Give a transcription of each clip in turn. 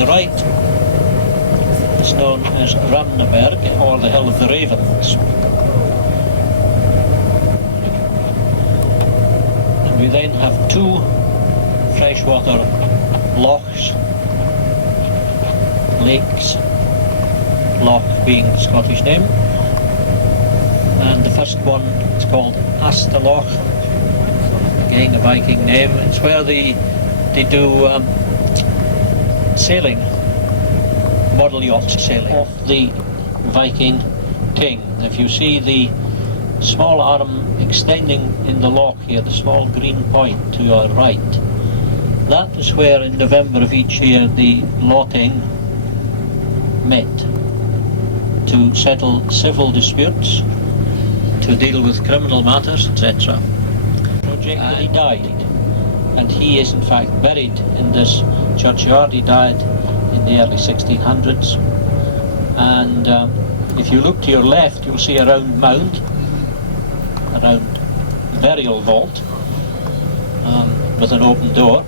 the right is known as Ramneberg, or the Hill of the Ravens. And we then have two freshwater lochs, lakes, loch being the Scottish name, and the first one is called Astalloch, again a Viking name. It's where they do sailing, model yacht sailing of the Viking king. If you see the small arm extending in the loch here, the small green point to your right, that is where in November of each year the Lotting met to settle civil disputes, to deal with criminal matters, etc. And he died, and he is in fact buried in this churchyard. He died in the early 1600s, and if you look to your left you'll see a round mound, a round burial vault with an open door.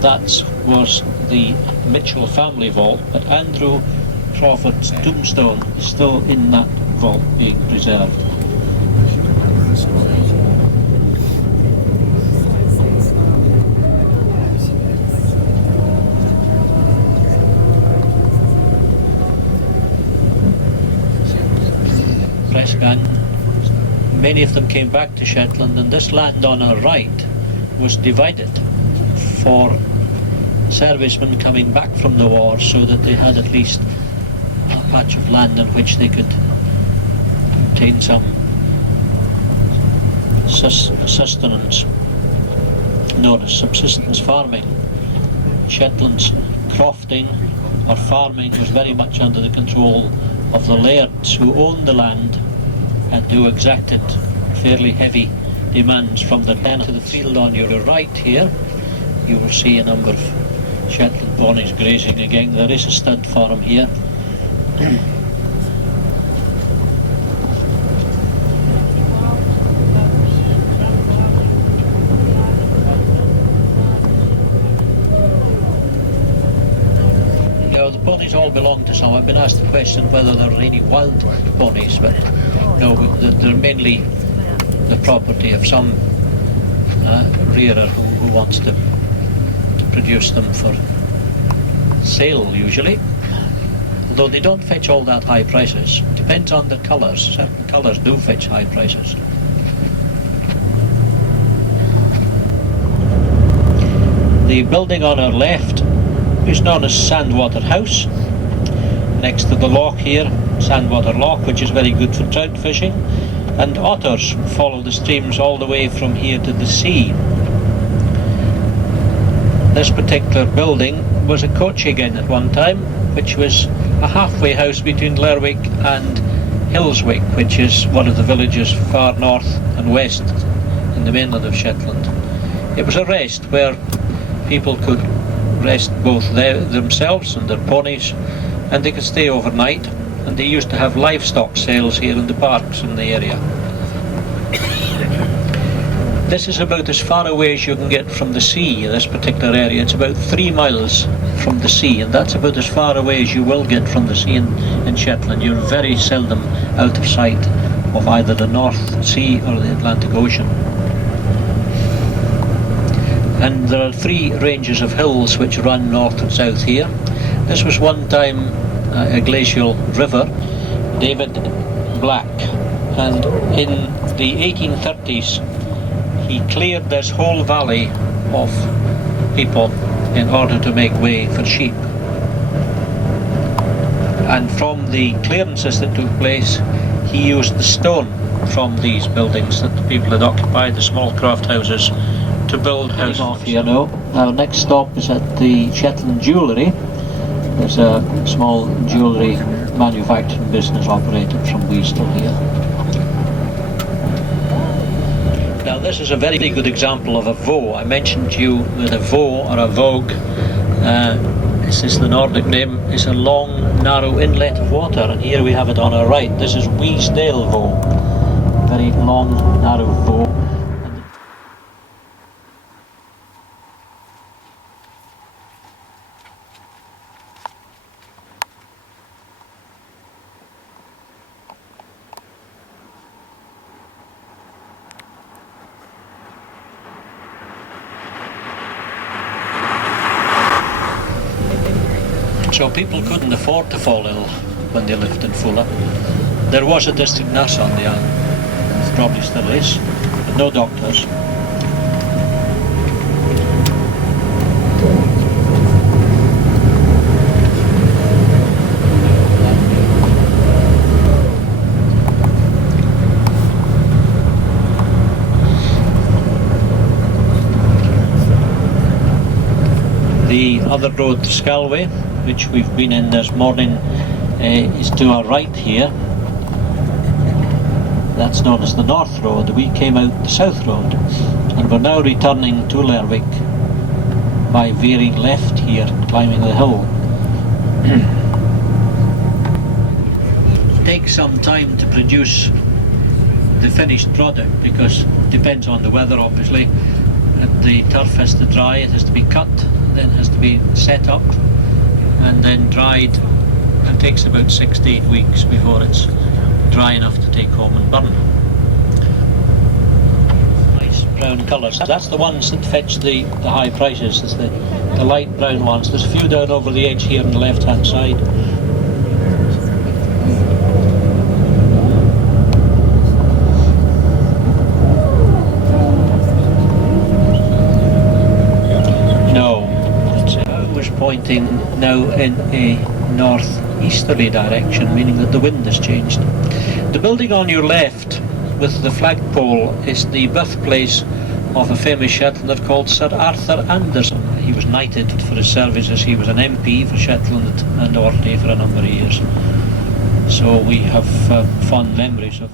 That was the Mitchell family vault, but Andrew Crawford's tombstone is still in that vault being preserved. Pressgang, many of them came back to Shetland, and this land on our right was divided for servicemen coming back from the war, so that they had at least a patch of land on which they could obtain some sustenance, known as subsistence farming. Shetland's crofting or farming was very much under the control of the lairds who owned the land and who exacted fairly heavy demands from the tenants. To the field on your right here you will see a number of Shetland ponies grazing again. There is a stud farm here. Now the ponies all belong to some. I've been asked the question whether there are any wild ponies, but no, they're mainly the property of some rearer who wants to produce them for sale usually, although they don't fetch all that high prices. Depends on the colours. Certain colours do fetch high prices. The building on our left is known as Sandwater House. Next to the loch here, Sandwater Loch, which is very good for trout fishing, and otters follow the streams all the way from here to the sea. This particular building was a coaching inn at one time, which was a halfway house between Lerwick and Hillswick, which is one of the villages far north and west in the mainland of Shetland. It was a rest where people could rest both themselves and their ponies, and they could stay overnight, and they used to have livestock sales here in the parks in the area. This is about as far away as you can get from the sea, this particular area. It's about 3 miles from the sea, and that's about as far away as you will get from the sea in Shetland. You're very seldom out of sight of either the North Sea or the Atlantic Ocean. And there are 3 ranges of hills which run north and south here. This was one time a glacial river, David Black, and in the 1830s he cleared this whole valley of people in order to make way for sheep. And from the clearances that took place, he used the stone from these buildings that the people had occupied, the small craft houses, to build houses. Off here now. Our next stop is at the Shetland Jewellery. There's a small jewellery manufacturing business operated from Weasel here. Now this is a very good example of a voe. I mentioned to you that a voe or a vogue, this is the Nordic name, is a long narrow inlet of water, and here we have it on our right. This is Weasdale Voe, very long narrow voe. So people couldn't afford to fall ill when they lived in Fuller. There was a district nurse on the island, probably still is, but no doctors. The other road, Scalway, which we've been in this morning, is to our right here. That's known as the North Road. We came out the South Road, and we're now returning to Lerwick by veering left here, climbing the hill. It takes some time to produce the finished product because it depends on the weather, obviously. The turf has to dry, it has to be cut, then has to be set up and then dried, and takes about 6 to 8 weeks before it's dry enough to take home and burn. Nice brown colours. That's the ones that fetch the high prices. It's the light brown ones. There's a few down over the edge here on the left hand side. Pointing now in a northeasterly direction, meaning that the wind has changed. The building on your left with the flagpole is the birthplace of a famous Shetlander called Sir Arthur Anderson. He was knighted for his services. He was an MP for Shetland and Orkney for a number of years. So we have fond memories of